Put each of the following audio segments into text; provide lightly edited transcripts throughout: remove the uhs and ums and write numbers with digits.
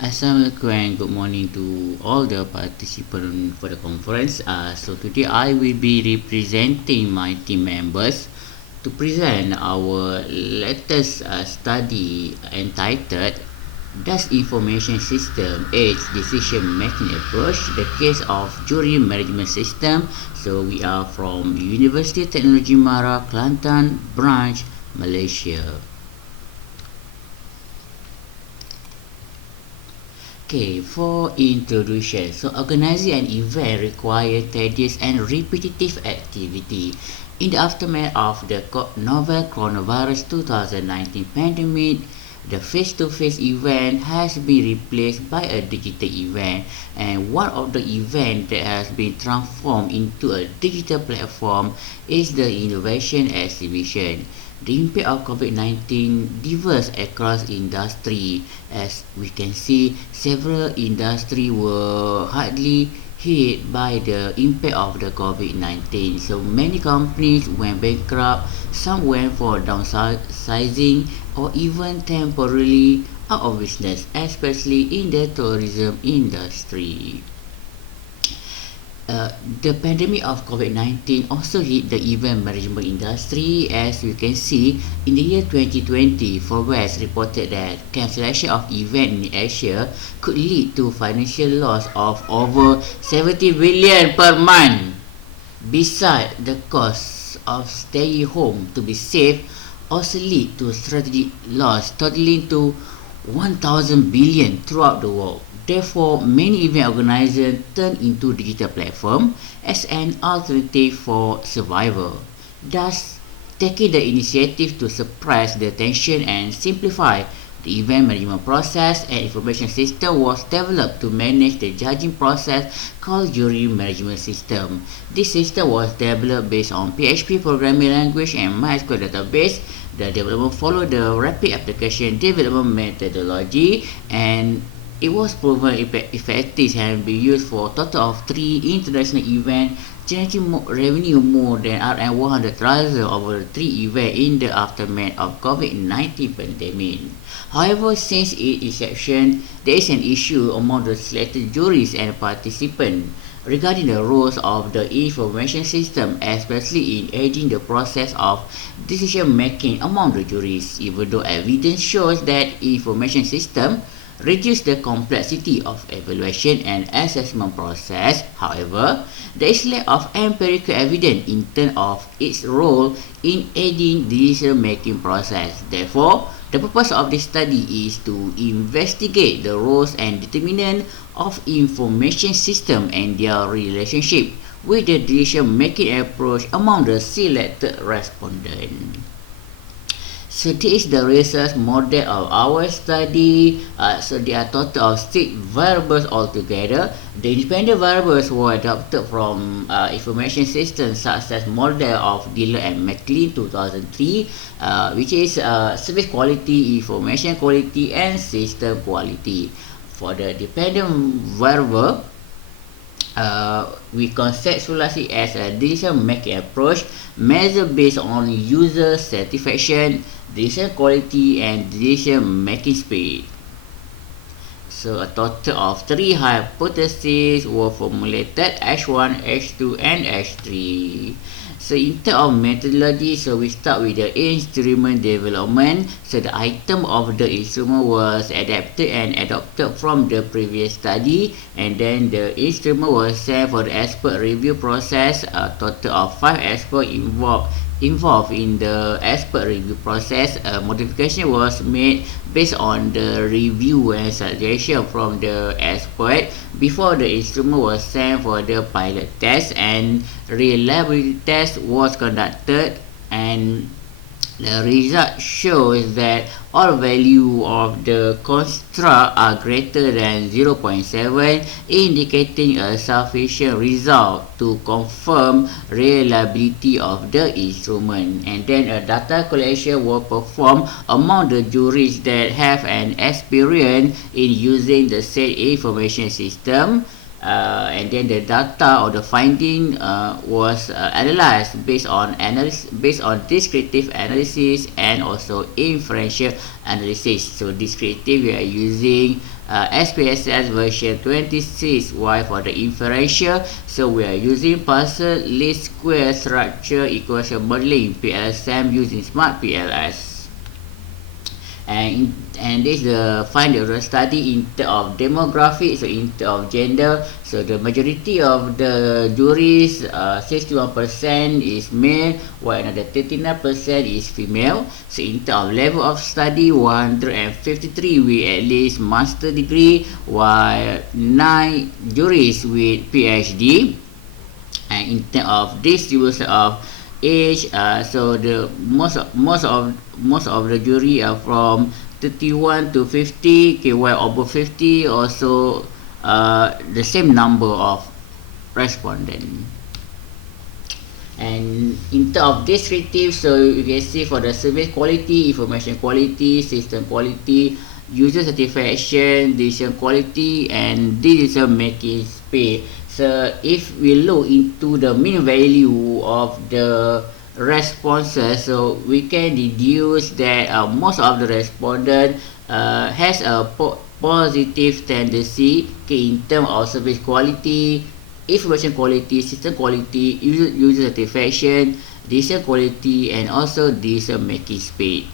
Assalamualaikum and good morning to all the participants for the conference. So today I will be representing my team members to present our latest study entitled Does Information System Aids Decision Making Approach? The case of Jury Management System. So we are from Universiti Teknologi Kelantan branch, Malaysia. Okay, for introduction. So organizing an event requires tedious and repetitive activity. In the aftermath of the novel coronavirus 2019 pandemic, the face-to-face event has been replaced by a digital event, and one of the events that has been transformed into a digital platform is the innovation exhibition. The impact of COVID-19 differs across industry. As we can see, several industries were hardly hit by the impact of the COVID-19. So many companies went bankrupt, some went for downsizing or even temporarily out of business, especially in the tourism industry. The pandemic of COVID-19 also hit the event management industry. As you can see, in the year 2020, Forbes reported that cancellation of events in Asia could lead to financial loss of over 70 billion per month. Besides, the cost of staying home to be safe also lead to strategic loss totaling to 1,000 billion throughout the world. Therefore, many event organizers turn into digital platform as an alternative for survival, thus taking the initiative to suppress the tension and simplify the event management process. An information system was developed to manage the judging process called jury management system. This system was developed based on PHP programming language and MySQL database. The development followed the rapid application development methodology, and it was proven effective and be used for a total of 3 international events, generating revenue more than RM 100,000 over 3 events in the aftermath of COVID-19 pandemic. However, since its inception, there is an issue among the selected juries and participants regarding the roles of the information system, especially in aiding the process of decision making among the juries. Even though evidence shows that information system reduce the complexity of evaluation and assessment process. However, there is lack of empirical evidence in terms of its role in aiding decision-making process. Therefore, the purpose of this study is to investigate the roles and determinants of information system and their relationship with the decision-making approach among the selected respondents. So this is the research model of our study. So there are total of 6 variables altogether. The independent variables were adopted from information systems such as model of Diller and McLean 2003, which is service quality, information quality, and system quality. For the dependent variable, we conceptualize it as a decision-making approach measured based on user satisfaction, decision quality, and decision-making speed. So a total of 3 hypotheses were formulated: H1, H2, and H3. So in terms of methodology, so we start with the instrument development. So the item of the instrument was adapted and adopted from the previous study, and then the instrument was sent for the expert review process. A total of 5 experts involved in the expert review process. A modification was made based on the review and suggestion from the expert before the instrument was sent for the pilot test, and reliability test was conducted, and the result shows that all value of the construct are greater than 0.7, indicating a sufficient result to confirm reliability of the instrument. And then a data collection was performed among the juries that have an experience in using the said information system. And then the data or the finding was analyzed based on descriptive analysis and also inferential analysis. So descriptive, we are using SPSS version 26. Why? For the inferential, so we are using parcel least square structure equation modeling PLSM using smart PLS. And this is the find the study in terms of demographic, so in terms of gender. So the majority of the juries, 61% is male, while another 39% is female. So in terms of level of study, 153 with at least master degree, while 9 juries with PhD. And in terms of distribution of age, so the most of the jury are from 31 to 50, okay, while over 50 also the same number of respondents. And in terms of descriptive, so you can see for the service quality, information quality, system quality, user satisfaction, decision quality, and decision making speed. So if we look into the mean value of the responses, so we can deduce that most of the respondent has a positive tendency, okay, in terms of service quality, information quality, system quality, user satisfaction, decision quality, and also decision making speed.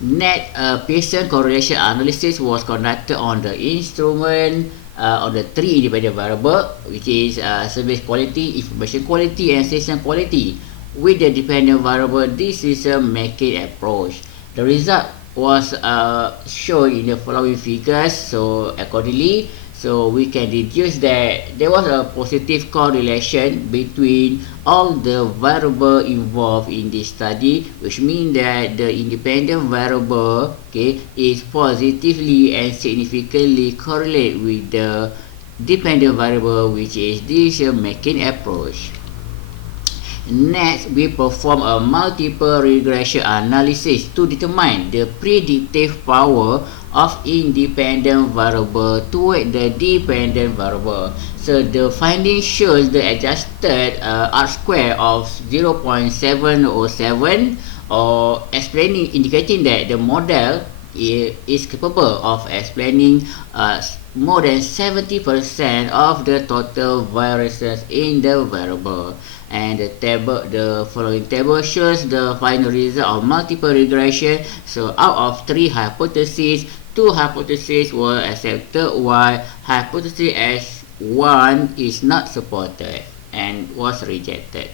Net Pearson correlation analysis was conducted on the instrument on the 3 independent variables, which is service quality, information quality, and system quality. With the dependent variable decision making approach, the result was shown in the following figures. So accordingly, so we can deduce that there was a positive correlation between all the variables involved in this study, which means that the independent variable, okay, is positively and significantly correlate with the dependent variable, which is decision making approach. Next, we perform a multiple regression analysis to determine the predictive power of independent variable toward the dependent variable. So the finding shows the adjusted R-square of 0.707, or indicating that the model is capable of explaining more than 70% of the total variances in the variable. And the following table shows the final result of multiple regression. So out of 3 hypotheses, 2 hypotheses were accepted, while hypothesis S1 is not supported and was rejected.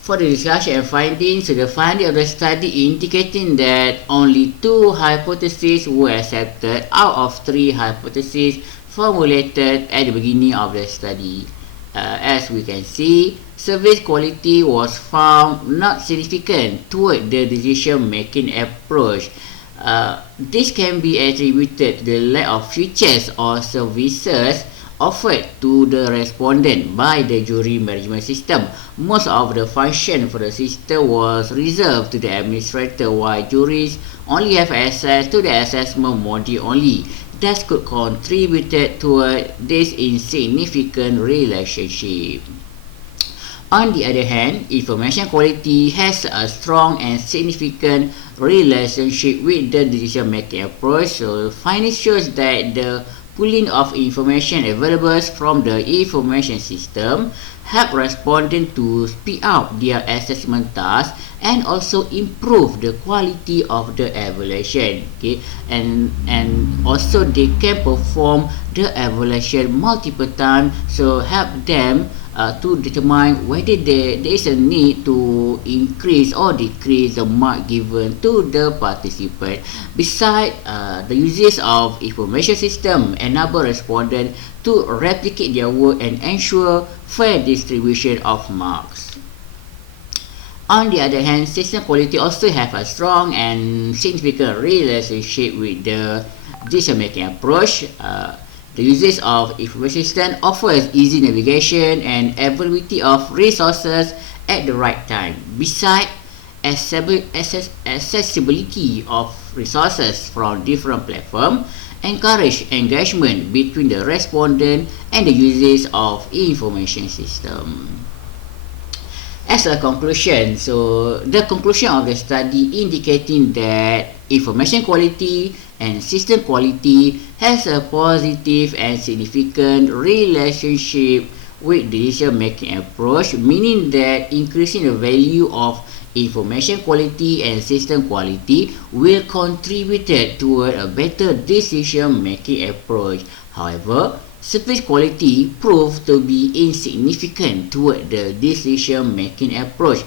For the discussion and findings, so the finding of the study indicating that only 2 hypotheses were accepted out of 3 hypotheses formulated at the beginning of the study. As we can see, service quality was found not significant toward the decision-making approach. This can be attributed to the lack of features or services offered to the respondent by the jury management system. Most of the function for the system was reserved to the administrator, while juries only have access to the assessment module only. That could contribute toward this insignificant relationship. On the other hand, information quality has a strong and significant relationship with the decision-making approach. So findings shows that the pooling of information available from the information system help respondents to speed up their assessment tasks and also improve the quality of the evaluation, okay, and also they can perform the evaluation multiple times, so help them to determine whether there is a need to increase or decrease the mark given to the participant. Besides, the uses of information system enable respondents to replicate their work and ensure fair distribution of marks. On the other hand, system quality also have a strong and significant relationship with the decision-making approach. The uses of information system offers easy navigation and availability of resources at the right time. Besides, accessibility of resources from different platforms encourage engagement between the respondent and the users of information system. As a conclusion, so the conclusion of the study indicating that information quality and system quality has a positive and significant relationship with decision making approach, meaning that increasing the value of information quality and system quality will contribute toward a better decision making approach. However, service quality proved to be insignificant toward the decision-making approach.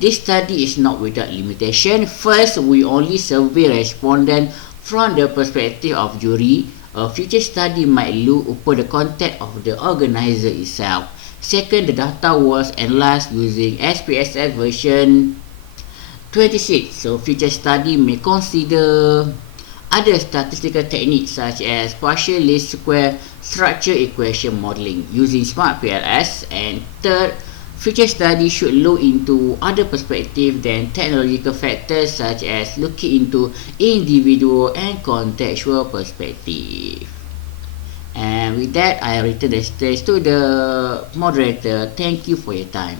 This study is not without limitation. First, we only survey respondents from the perspective of jury. A future study might look upon the content of the organizer itself. Second, the data was analyzed using SPSS version 26. So, future study may consider other statistical techniques such as partial least square structure equation modeling using smart PLS. And third, future studies should look into other perspectives than technological factors, such as looking into individual and contextual perspective. And with that, I return the stage to the moderator. Thank you for your time.